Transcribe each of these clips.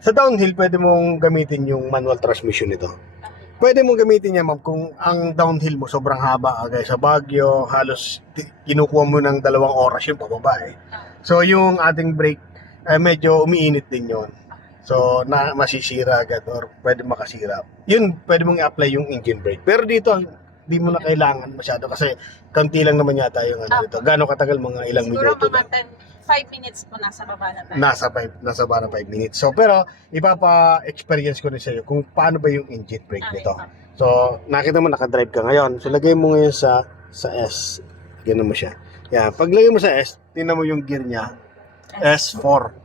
Sa downhill, pwede mong gamitin yung manual transmission nito. Pwede mong gamitin yan, ma'am, kung ang downhill mo sobrang haba, agay sa Baguio, halos kinukuha mo ng dalawang oras yung pababa eh. So, yung ating brake, eh, medyo umiinit din yon So, na masisira agad or pwede makasira. Yun, pwede mong i-apply yung engine brake. Pero dito, hindi mo na kailangan masyado kasi kanti lang naman yata yung ano dito. Gano'ng katagal? Mga ilang Siguro minuto mga lang. 10, 5 minutes po nasa baba na tayo. Nasa 5, nasa bara 5 minutes. So, pero ipapa-experience ko rin sa iyo kung paano ba yung engine brake Okay, nito. ma'am. So, nakita mo nakadrive ka ngayon. So, lagay mo ngayon sa sa S. Ganun mo siya. Yan. Pag lagay mo sa S, tingnan mo yung gear niya. S4.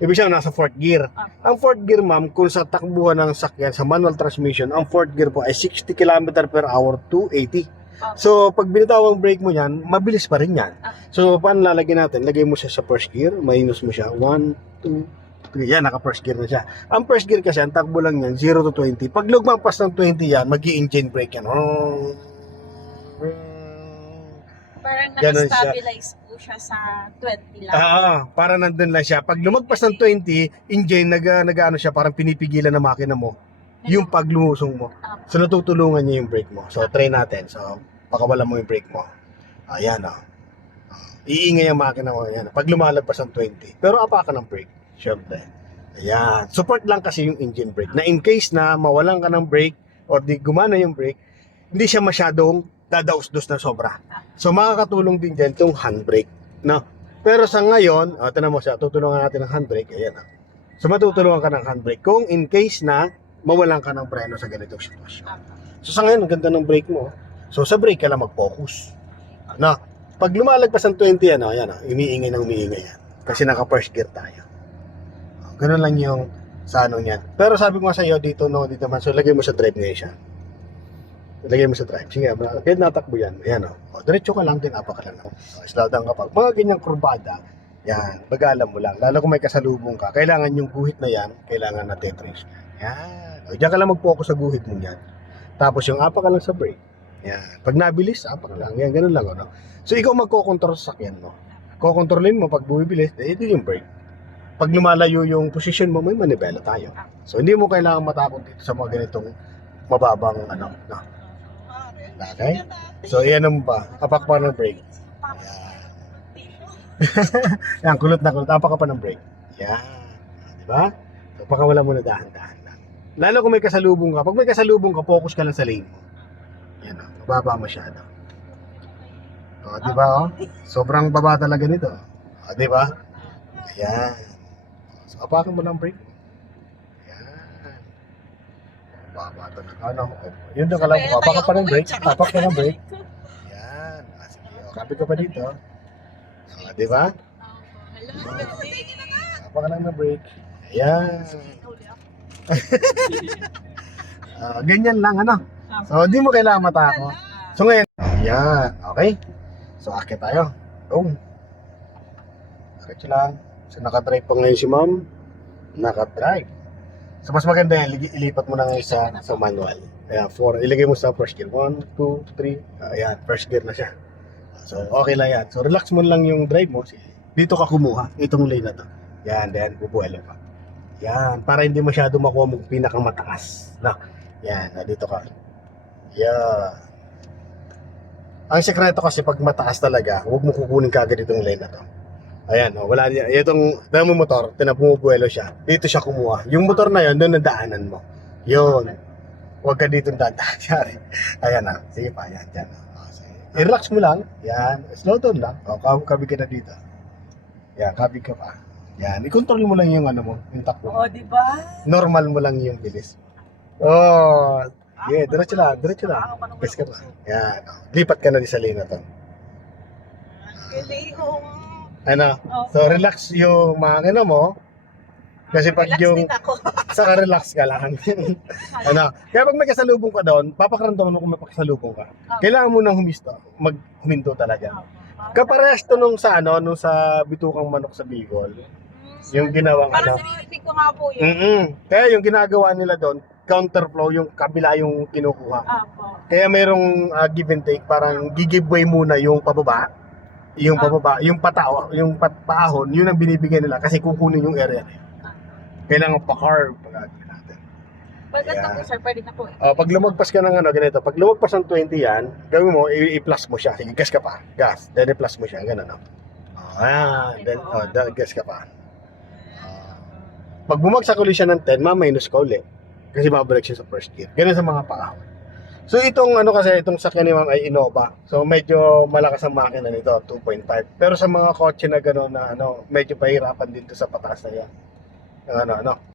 Ibig sabihin, nasa fourth gear. Ang fourth gear, ma'am, kung sa takbuhan ng sakyan, sa manual transmission, ang fourth gear po ay 60 km per hour to 80. Okay. So, pag binitaw ang brake mo yan, mabilis pa rin yan. So, paano lalagyan natin? Lagay mo siya sa first gear, minus mo siya. 1, 2, 3. Yan, naka first gear na siya. Ang first gear kasi, ang takbo lang yan, 0 to 20. Pag lumampas ng 20 yan, mag engine brake yan. Parang Ganun siya. naka-stabilize po siya sa 20 lang. Ah, para nandun lang siya. Pag lumagpas ng 20, engine, nag, nag ano siya, parang pinipigilan ng makina mo. Yung pag lumusong mo. Ah, So, natutulungan niya yung brake mo. So, try natin. So, pakawalan mo yung brake mo. Ayan, ah. Ah, Iingay ang makina mo. Ayan. Pag lumalagpas ng 20. Pero apakan ng brake. Siyempre. Ayan. Support lang kasi yung engine brake. Na in case na mawalan ka ng brake or di gumana yung brake, hindi siya masyadong dadaos-dos na sobra. So, makakatulong din dyan itong handbrake. No? Pero sa ngayon, oh, tinan mo siya, tutulungan natin ng handbrake. Ayan, ah. So, matutulungan ka ng handbrake kung in case na mawalan ka ng preno sa ganitong sitwasyon. So sa ngayon, ang ganda ng brake mo. So sa brake ka lang mag-focus. Ano? Pag lumalagpas ng 20, ano, ayan, oh, umiingay na umiingay yan. Kasi naka first gear tayo. Oh, Ganun lang yung sa ano niyan. Pero sabi ko nga sa iyo, dito, no, dito man. So lagay mo sa drive ngayon siya. Lagay mo sa drive. Sige, kahit natakbo yan. Ayan, oh. oh diretso ka lang din, apa ka lang. Oh, slow down ka pa. Mga ganyang kurbada, yan, bagalan mo lang. Lalo kung may kasalubong ka, kailangan yung guhit na yan, kailangan na tetris. Yan. O, diyan ka lang mag-focus sa guhit mo yan. Tapos yung apa ka lang sa brake. Yan. Pag nabilis, apa ka lang. Yan, ganun lang. Ano? So, ikaw magkocontrol sa sakyan mo. Kokontrolin mo pag bumibilis, eh, ito yung brake. Pag lumalayo yung position mo, may manibela tayo. So, hindi mo kailangan matakot dito sa mga ganitong mababang ano. No? Okay? So, yan mo pa. Apak pa ng brake. Yan, kulot na kulot. Apak pa ng brake. Yan. Di ba? So, pakawala mo na dahan-dahan. Lalo kung may kasalubong ka. Pag may kasalubong ka, focus ka lang sa lane mo. Yan o. Mababa masyado. O, di ba o? Sobrang baba talaga nito. O, di ba? Ayan. So, apakan mo lang brake. Ayan. Baba talaga. Ano? Yun doon ka lang. Sabay na Apak ka tayo pa ng brake. tsaka Apak ka ng brake. Yan. Ah, sige. O, kapit ka pa dito. O, di ba? Hello, Apak ka lang ng brake. Ayan. Ah, ganyan lang, ano? So, di mo kailangan matakot. So, ngayon, ayan, okay. So, akit tayo. Boom. Akit lang. So, nakadrive pa ngayon si ma'am. Nakadrive. So, mas maganda yan, ilipat mo na ngayon sa, sa manual. Ayan, four. Ilagay mo sa first gear. One, two, three. Ayan, first gear na siya. So, okay lang yan. So, relax mo lang yung drive mo. Dito ka kumuha. Itong lane na to. Yan, then, bubuelo ka. Yan, para hindi masyado makuha mo pinakamataas. Na, yan, dito ka. Yan. Ang sekreto kasi pag mataas talaga, huwag mo kukunin kagad itong lane na to. Ayan, oh, wala niya. Itong, dahil mo motor, tinapumubuelo siya. Dito siya kumuha. Yung motor na yon doon ang daanan mo. Yun. Huwag ka dito dadaan. Ayan na. Sige pa, yan, dyan. Oh, sige. I-relax mo lang. Yan. Slow down lang. O, oh, kabig ka na dito. Yan, kabig ka pa. Yan. I-control mo lang yung ano mo, yung takbo mo Oh, di ba? normal mo lang yung bilis. Oh, yeah, diretso lang, diretso lang. Bes ka pa. Yan. oh. Lipat ka na din sa lane na to. Galing oh. Ano? Oh. So, relax yung makina mo. Kasi pag Relax yung, din ako. saka relax ka lang. ano? Kaya pag may kasalubong ka doon, papakaramdaman mo kung may pakasalubong ka. Kailangan mo nang humisto, mag huminto talaga. Kaparehas to nung sa ano, nung sa bitukang manok sa Bicol. Yung ginawang Parang ano. naririnig ko nga po yun. Mm Kaya yung ginagawa nila doon, counterflow, yung kabila yung kinukuha. Apo. Kaya merong ah, give and take, parang giveaway muna yung pababa, yung Ah. pababa, yung patao, yung pat paahon, yun ang binibigay nila kasi kukunin yung area. yun. Kailangan pa-carb pag natin. Pag ganito Ayan. po, sir, pwede na po. eh. Oh, pag lumagpas ka ng ano, ganito, pag lumagpas ng 20 yan, gawin mo, i- i-plus mo siya. Sige, gas ka pa. Gas. Then i-plus mo siya. Ganun, no? Oh, ah, then, oh, then, gas ka pa. Pag bumagsak ulit siya ng 10, ma-minus ka ulit. Kasi babalik siya sa first gear. Ganun sa mga paa. So itong ano kasi, itong sakyan ni Ma'am ay Innova. So medyo malakas ang makina nito, 2.5. Pero sa mga kotse na gano'n na ano, medyo pahirapan dito sa pataas na yan. Ano, ano.